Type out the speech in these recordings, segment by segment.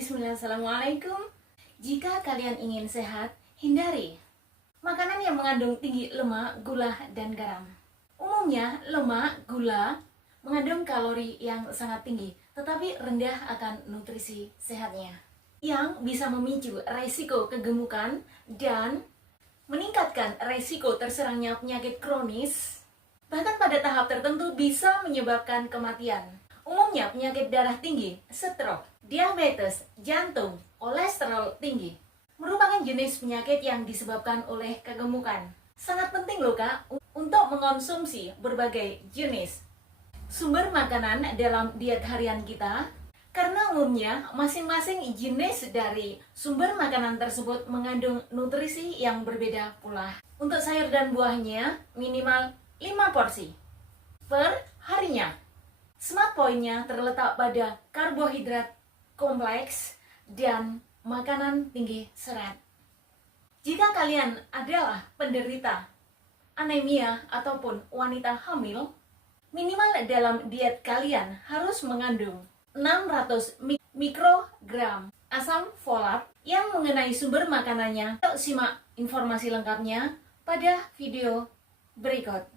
Bismillah, Assalamualaikum. Jika kalian ingin sehat, hindari makanan yang mengandung tinggi lemak, gula, dan garam. Umumnya, lemak, gula mengandung kalori yang sangat tinggi, tetapi rendah akan nutrisi sehatnya, yang bisa memicu resiko kegemukan dan meningkatkan resiko terserangnya penyakit kronis. Bahkan pada tahap tertentu bisa menyebabkan kematian. Umumnya penyakit darah tinggi, stroke, diabetes, jantung, kolesterol tinggi merupakan jenis penyakit yang disebabkan oleh kegemukan. Sangat penting loh Kak untuk mengonsumsi berbagai jenis sumber makanan dalam diet harian kita, karena umumnya masing-masing jenis dari sumber makanan tersebut mengandung nutrisi yang berbeda pula. Untuk sayur dan buahnya minimal 5 porsi per harinya. Smart point-nya terletak pada karbohidrat kompleks dan makanan tinggi serat. Jika kalian adalah penderita anemia ataupun wanita hamil, minimal dalam diet kalian harus mengandung 600 mikrogram asam folat. Yang mengenai sumber makanannya, simak informasi lengkapnya pada video berikut.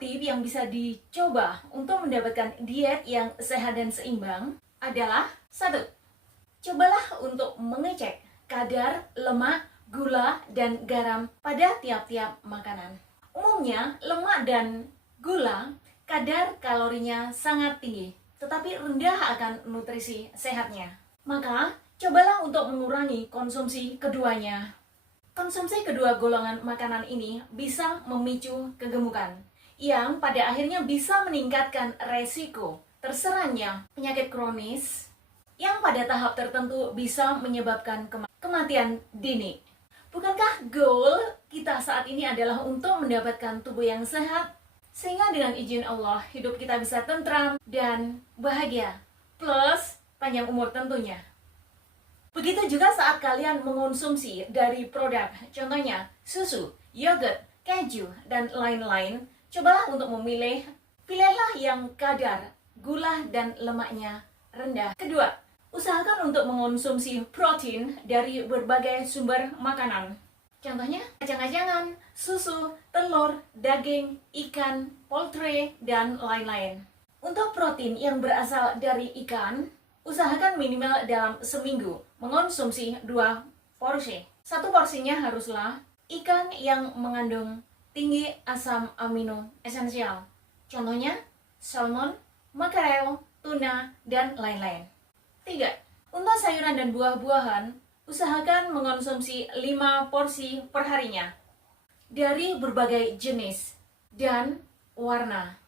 Tips yang bisa dicoba untuk mendapatkan diet yang sehat dan seimbang adalah: 1. Cobalah untuk mengecek kadar lemak, gula, dan garam pada tiap-tiap makanan. Umumnya lemak dan gula kadar kalorinya sangat tinggi, tetapi rendah akan nutrisi sehatnya. Maka cobalah untuk mengurangi konsumsi keduanya. Konsumsi kedua golongan makanan ini bisa memicu kegemukan, yang pada akhirnya bisa meningkatkan resiko terserangnya penyakit kronis yang pada tahap tertentu bisa menyebabkan kematian dini. Bukankah goal kita saat ini adalah untuk mendapatkan tubuh yang sehat, sehingga dengan izin Allah hidup kita bisa tentram dan bahagia, plus panjang umur tentunya. Begitu juga saat kalian mengonsumsi dari produk, contohnya susu, yogurt, keju, dan lain-lain. Cobalah untuk pilihlah yang kadar gula dan lemaknya rendah. Kedua, usahakan untuk mengonsumsi protein dari berbagai sumber makanan. Contohnya, kacang-kacangan, susu, telur, daging, ikan, poultry, dan lain-lain. Untuk protein yang berasal dari ikan, usahakan minimal dalam seminggu mengonsumsi 2 porsi. 1 porsinya haruslah ikan yang mengandung tinggi asam amino esensial. Contohnya, salmon, makrel, tuna, dan lain-lain. 3. Untuk sayuran dan buah-buahan, usahakan mengonsumsi 5 porsi per harinya dari berbagai jenis dan warna.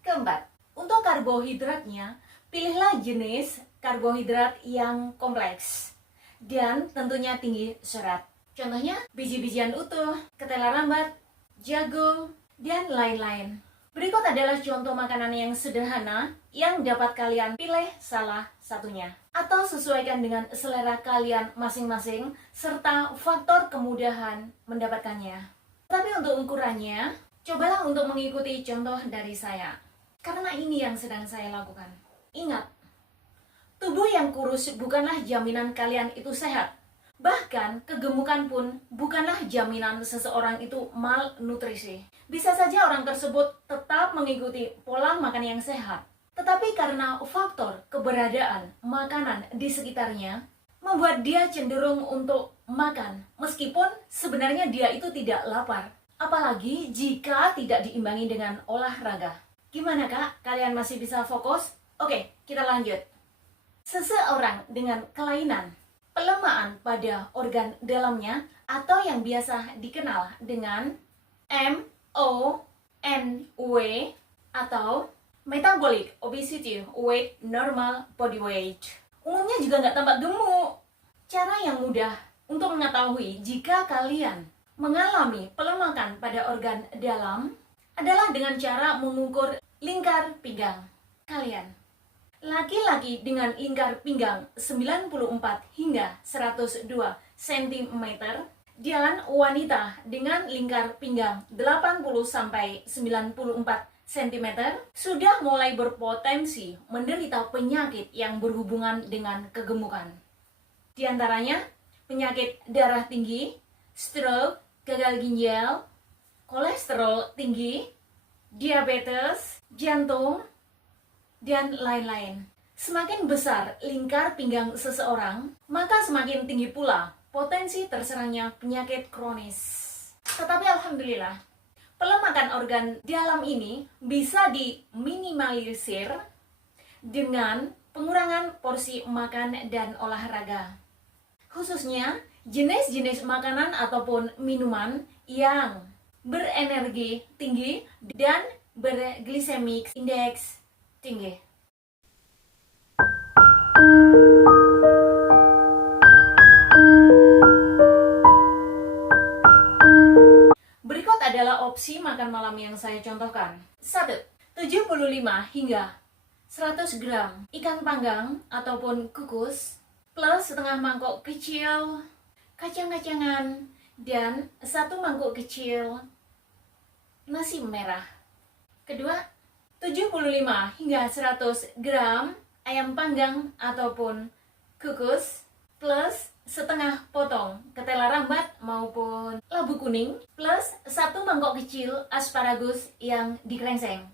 Keempat, untuk karbohidratnya, pilihlah jenis karbohidrat yang kompleks dan tentunya tinggi serat. Contohnya, biji-bijian utuh, ketela rambat, jagung, dan lain-lain. Berikut adalah contoh makanan yang sederhana yang dapat kalian pilih salah satunya, atau sesuaikan dengan selera kalian masing-masing serta faktor kemudahan mendapatkannya. Tapi untuk ukurannya, cobalah untuk mengikuti contoh dari saya, karena ini yang sedang saya lakukan. Ingat, tubuh yang kurus bukanlah jaminan kalian itu sehat. Bahkan, kegemukan pun bukanlah jaminan seseorang itu malnutrisi. Bisa saja orang tersebut tetap mengikuti pola makan yang sehat, tetapi karena faktor keberadaan makanan di sekitarnya, membuat dia cenderung untuk makan, meskipun sebenarnya dia itu tidak lapar. Apalagi jika tidak diimbangi dengan olahraga. Gimana Kak? Kalian masih bisa fokus? Oke, kita lanjut. Seseorang dengan kelainan, pelemahan pada organ dalamnya atau yang biasa dikenal dengan MONW atau metabolic obesity, weight normal body weight, umumnya juga nggak tampak gemuk. Cara yang mudah untuk mengetahui jika kalian mengalami pelemahan pada organ dalam adalah dengan cara mengukur lingkar pinggang kalian. Laki-laki dengan lingkar pinggang 94 hingga 102 cm dan wanita dengan lingkar pinggang 80 sampai 94 cm sudah mulai berpotensi menderita penyakit yang berhubungan dengan kegemukan. Di antaranya penyakit darah tinggi, stroke, gagal ginjal, kolesterol tinggi, diabetes, jantung, dan lain-lain. Semakin besar lingkar pinggang seseorang, maka semakin tinggi pula potensi terserangnya penyakit kronis. Tetapi alhamdulillah, pelemakan organ dalam ini bisa diminimalisir dengan pengurangan porsi makan dan olahraga. Khususnya jenis-jenis makanan ataupun minuman yang berenergi tinggi dan berglycemic index tinggi. Berikut adalah opsi makan malam yang saya contohkan. 1. 75 hingga 100 gram ikan panggang ataupun kukus plus setengah mangkok kecil kacang-kacangan dan 1 mangkok kecil nasi merah. Kedua, 75 hingga 100 gram ayam panggang ataupun kukus plus setengah potong ketela rambat maupun labu kuning plus 1 mangkok kecil asparagus yang digrengseng.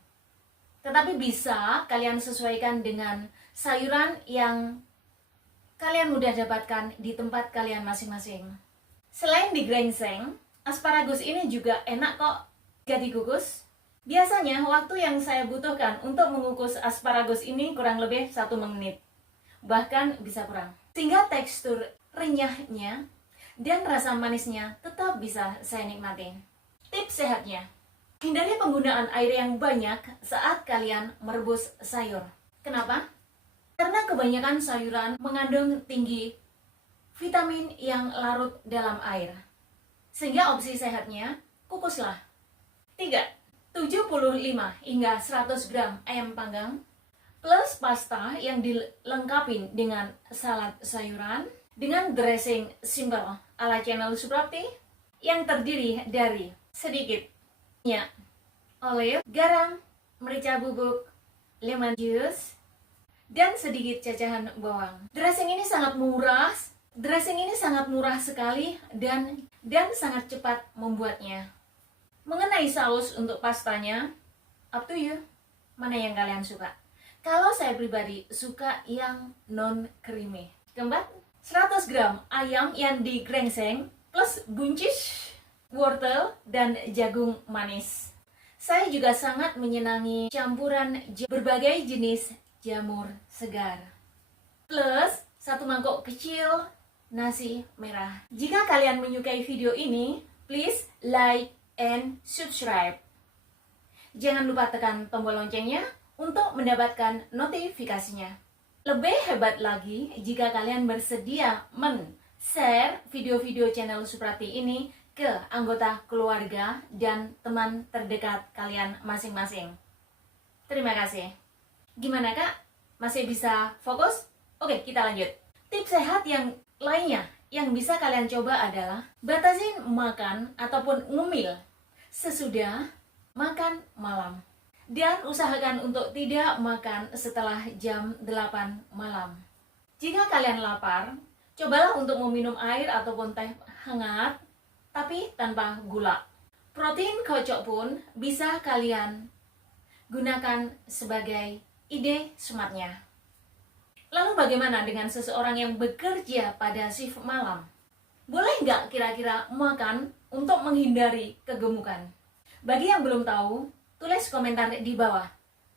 Tetapi bisa kalian sesuaikan dengan sayuran yang kalian mudah dapatkan di tempat kalian masing-masing. Selain digrengseng, asparagus ini juga enak kok jika dikukus. Biasanya waktu yang saya butuhkan untuk mengukus asparagus ini kurang lebih 1 menit. Bahkan bisa kurang. Sehingga tekstur renyahnya dan rasa manisnya tetap bisa saya nikmati. Tips sehatnya: hindari penggunaan air yang banyak saat kalian merebus sayur. Kenapa? Karena kebanyakan sayuran mengandung tinggi vitamin yang larut dalam air. Sehingga opsi sehatnya, kukuslah. 3. 75 hingga 100 gram ayam panggang plus pasta yang dilengkapi dengan salad sayuran dengan dressing simple ala channel Suprapti yang terdiri dari sedikit minyak, olive, garam, merica bubuk, lemon juice, dan sedikit cacahan bawang. Dressing ini sangat murah sekali dan sangat cepat membuatnya. Mengenai saus untuk pastanya, up to you, mana yang kalian suka. Kalau saya pribadi suka yang non creamy. Keempat, 100 gram ayam yang digrengseng plus buncis, wortel, dan jagung manis. Saya juga sangat menyenangi campuran berbagai jenis jamur segar. Plus 1 mangkok kecil nasi merah. Jika kalian menyukai video ini, please like and subscribe. Jangan lupa tekan tombol loncengnya untuk mendapatkan notifikasinya. Lebih hebat lagi jika kalian bersedia men-share video-video channel Suprapti ini ke anggota keluarga dan teman terdekat kalian masing-masing. Terima kasih. Gimana kak? Masih bisa fokus? Oke, kita lanjut. Tips sehat yang lainnya yang bisa kalian coba adalah batasin makan ataupun ngemil sesudah makan malam. Dan usahakan untuk tidak makan setelah jam 8 malam. Jika kalian lapar, cobalah untuk meminum air ataupun teh hangat, tapi tanpa gula. Protein kocok pun bisa kalian gunakan sebagai ide sematnya. Lalu bagaimana dengan seseorang yang bekerja pada shift malam? Boleh nggak kira-kira makan untuk menghindari kegemukan? Bagi yang belum tahu, tulis komentar di bawah.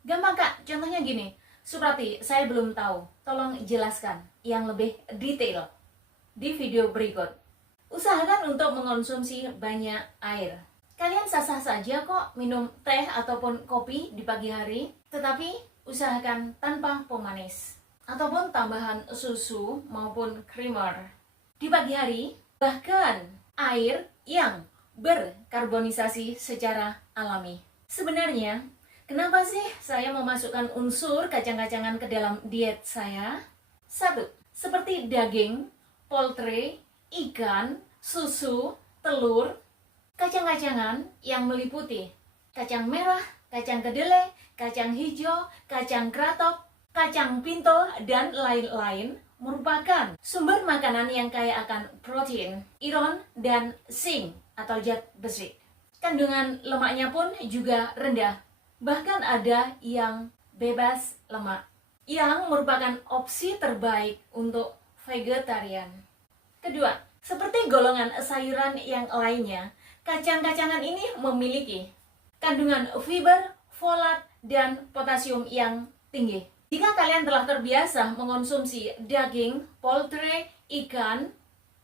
Gampang kak, contohnya gini. Suprapti, saya belum tahu. Tolong jelaskan yang lebih detail di video berikut. Usahakan untuk mengonsumsi banyak air. Kalian sah-sah saja kok minum teh ataupun kopi di pagi hari, tetapi usahakan tanpa pemanis ataupun tambahan susu maupun creamer. Di pagi hari, bahkan air yang berkarbonisasi secara alami. Sebenarnya, Kenapa sih saya memasukkan unsur kacang-kacangan ke dalam diet saya? 1. Seperti daging, poultry, ikan, susu, telur, kacang-kacangan yang meliputi kacang merah, kacang kedelai, kacang hijau, kacang kratok, kacang pinto, dan lain-lain merupakan sumber makanan yang kaya akan protein, iron, dan zinc atau zat besi. Kandungan lemaknya pun juga rendah. Bahkan ada yang bebas lemak, yang merupakan opsi terbaik untuk vegetarian. Kedua, seperti golongan sayuran yang lainnya, kacang-kacangan ini memiliki kandungan fiber, folat, dan potasium yang tinggi. Jika kalian telah terbiasa mengonsumsi daging, poultry, ikan,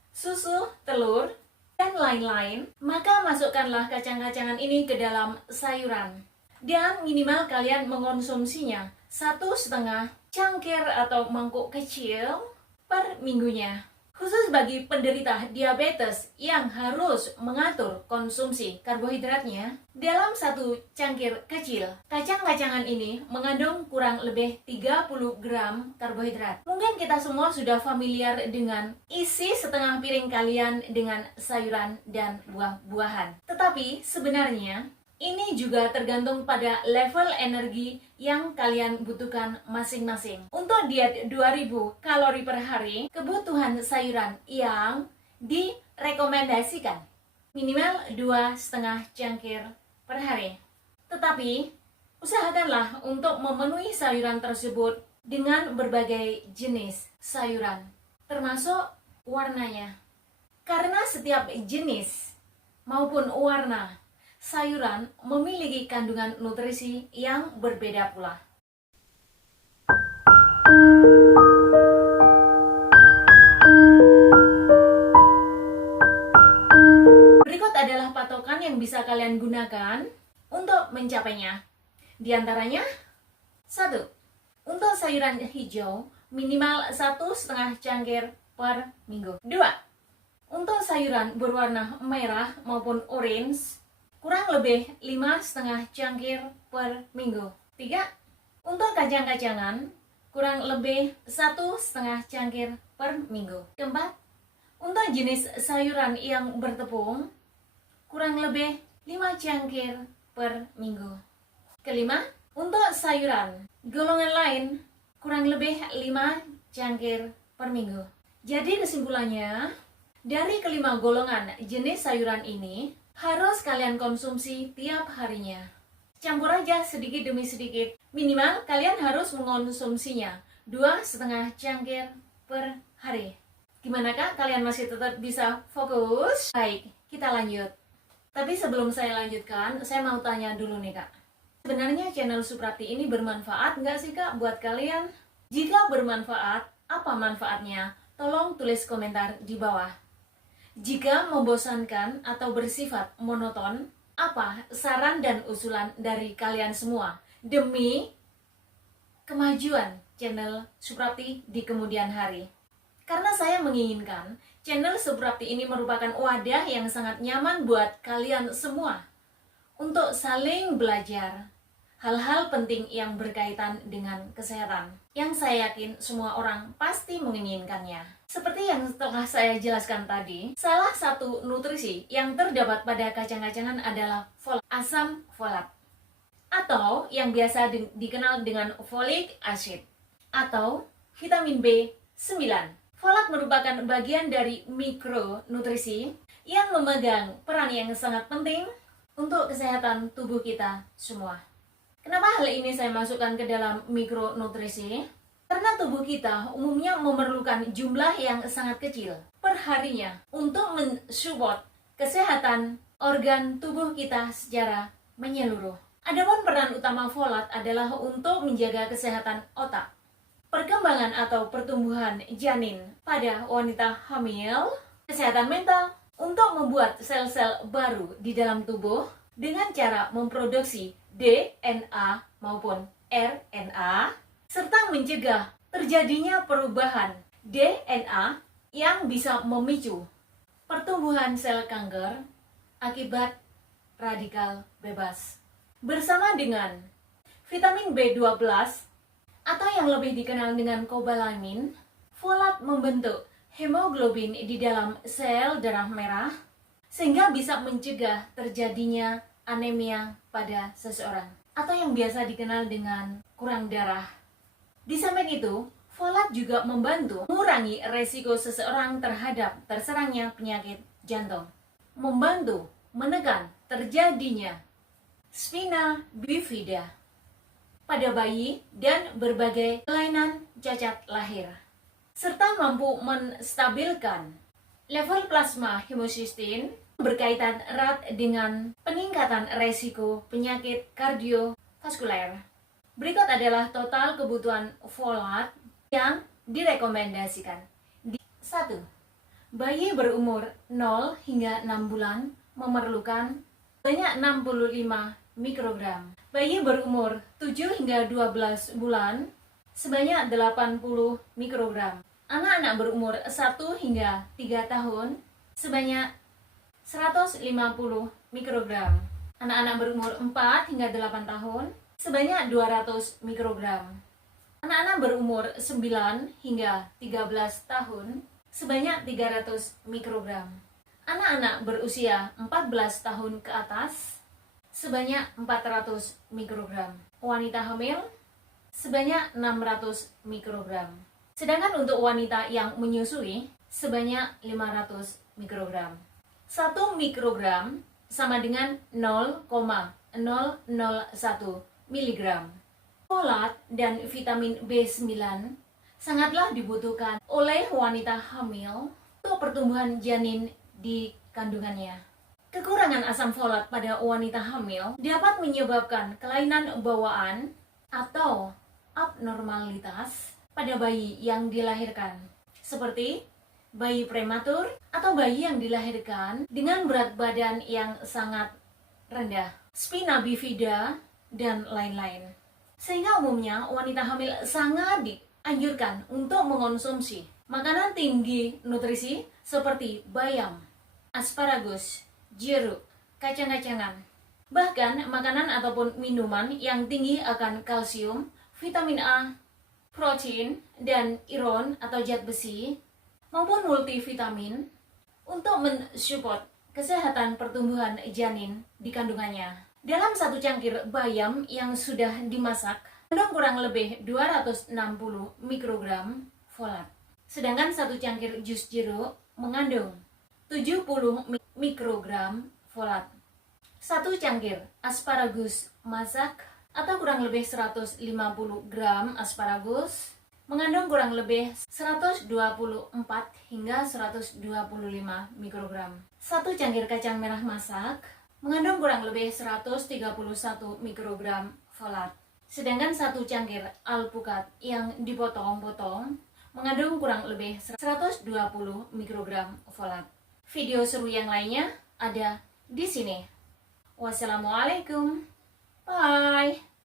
susu, telur, dan lain-lain, maka masukkanlah kacang-kacangan ini ke dalam sayuran. Dan minimal kalian mengonsumsinya 1,5 cangkir atau mangkuk kecil per minggunya. Khusus bagi penderita diabetes yang harus mengatur konsumsi karbohidratnya, dalam 1 cangkir kecil, kacang-kacangan ini mengandung kurang lebih 30 gram karbohidrat. Mungkin kita semua sudah familiar dengan isi setengah piring kalian dengan sayuran dan buah-buahan. Tetapi sebenarnya ini juga tergantung pada level energi yang kalian butuhkan masing-masing. Untuk diet 2000 kalori per hari, kebutuhan sayuran yang direkomendasikan minimal 2,5 cangkir per hari. Tetapi, usahakanlah untuk memenuhi sayuran tersebut dengan berbagai jenis sayuran, termasuk warnanya. Karena setiap jenis maupun warna sayuran memiliki kandungan nutrisi yang berbeda pula. Berikut adalah patokan yang bisa kalian gunakan untuk mencapainya. Di antaranya, 1. Untuk sayuran hijau, minimal 1,5 cangkir per minggu. 2. Untuk sayuran berwarna merah maupun orange, kurang lebih 5,5 cangkir per minggu. 3. Untuk kacang-kacangan, kurang lebih 1,5 cangkir per minggu. 4. Untuk jenis sayuran yang bertepung, kurang lebih 5 cangkir per minggu. 5. Untuk sayuran golongan lain, kurang lebih 5 cangkir per minggu. Jadi kesimpulannya, dari kelima golongan jenis sayuran ini, harus kalian konsumsi tiap harinya. Campur aja sedikit demi sedikit. Minimal kalian harus mengonsumsinya 2,5 cangkir per hari. Gimana kak? Kalian masih tetap bisa fokus? Baik, kita lanjut. Tapi sebelum saya lanjutkan, saya mau tanya dulu nih kak. Sebenarnya channel Suprapti ini bermanfaat nggak sih kak buat kalian? Jika bermanfaat, apa manfaatnya? Tolong tulis komentar di bawah. Jika membosankan atau bersifat monoton, apa saran dan usulan dari kalian semua demi kemajuan channel Suprapti di kemudian hari? Karena saya menginginkan channel Suprapti ini merupakan wadah yang sangat nyaman buat kalian semua untuk saling belajar hal-hal penting yang berkaitan dengan kesehatan, yang saya yakin semua orang pasti menginginkannya. Seperti yang telah saya jelaskan tadi, salah satu nutrisi yang terdapat pada kacang-kacangan adalah asam folat, atau yang biasa dikenal dengan folic acid, atau vitamin B9. Folat merupakan bagian dari mikronutrisi yang memegang peran yang sangat penting untuk kesehatan tubuh kita semua. Kenapa hal ini saya masukkan ke dalam mikronutrisi? Karena tubuh kita umumnya memerlukan jumlah yang sangat kecil per harinya untuk mensupport kesehatan organ tubuh kita secara menyeluruh. Adapun peran utama folat adalah untuk menjaga kesehatan otak, perkembangan atau pertumbuhan janin pada wanita hamil, kesehatan mental, untuk membuat sel-sel baru di dalam tubuh dengan cara memproduksi DNA maupun RNA, serta mencegah terjadinya perubahan DNA yang bisa memicu pertumbuhan sel kanker akibat radikal bebas. Bersama dengan vitamin B12, atau yang lebih dikenal dengan kobalamin. Folat membentuk hemoglobin di dalam sel darah merah, sehingga bisa mencegah terjadinya anemia pada seseorang, atau yang biasa dikenal dengan kurang darah. Di samping itu, folat juga membantu mengurangi resiko seseorang terhadap terserangnya penyakit jantung, membantu menekan terjadinya spina bifida pada bayi dan berbagai kelainan cacat lahir, serta mampu menstabilkan level plasma homocysteine, berkaitan erat dengan peningkatan resiko penyakit kardiovaskuler. Berikut adalah total kebutuhan folat yang direkomendasikan. 1. Bayi berumur 0 hingga 6 bulan memerlukan sebanyak 65 mikrogram. Bayi berumur 7 hingga 12 bulan sebanyak 80 mikrogram. Anak-anak berumur 1 hingga 3 tahun sebanyak 150 mikrogram. Anak-anak berumur 4 hingga 8 tahun sebanyak 200 mikrogram. Anak-anak berumur 9 hingga 13 tahun sebanyak 300 mikrogram. Anak-anak berusia 14 tahun ke atas sebanyak 400 mikrogram. Wanita hamil sebanyak 600 mikrogram. Sedangkan untuk wanita yang menyusui sebanyak 500 mikrogram. 1 mikrogram sama dengan 0,001 miligram. Folat dan vitamin B9 sangatlah dibutuhkan oleh wanita hamil untuk pertumbuhan janin di kandungannya. Kekurangan asam folat pada wanita hamil dapat menyebabkan kelainan bawaan atau abnormalitas pada bayi yang dilahirkan, seperti bayi prematur atau bayi yang dilahirkan dengan berat badan yang sangat rendah, spina bifida, dan lain-lain. Sehingga umumnya wanita hamil sangat dianjurkan untuk mengonsumsi makanan tinggi nutrisi seperti bayam, asparagus, jeruk, kacang-kacangan. Bahkan makanan ataupun minuman yang tinggi akan kalsium, vitamin A, protein, dan iron atau zat besi maupun multivitamin untuk mensupport kesehatan pertumbuhan janin di kandungannya. Dalam 1 cangkir bayam yang sudah dimasak mengandung kurang lebih 260 mikrogram folat. Sedangkan 1 cangkir jus jeruk mengandung 70 mikrogram folat. 1 cangkir asparagus masak atau kurang lebih 150 gram asparagus mengandung kurang lebih 124 hingga 125 mikrogram. 1 cangkir kacang merah masak mengandung kurang lebih 131 mikrogram folat. Sedangkan 1 cangkir alpukat yang dipotong-potong mengandung kurang lebih 120 mikrogram folat. Video seru yang lainnya ada di sini. Wassalamualaikum. Bye.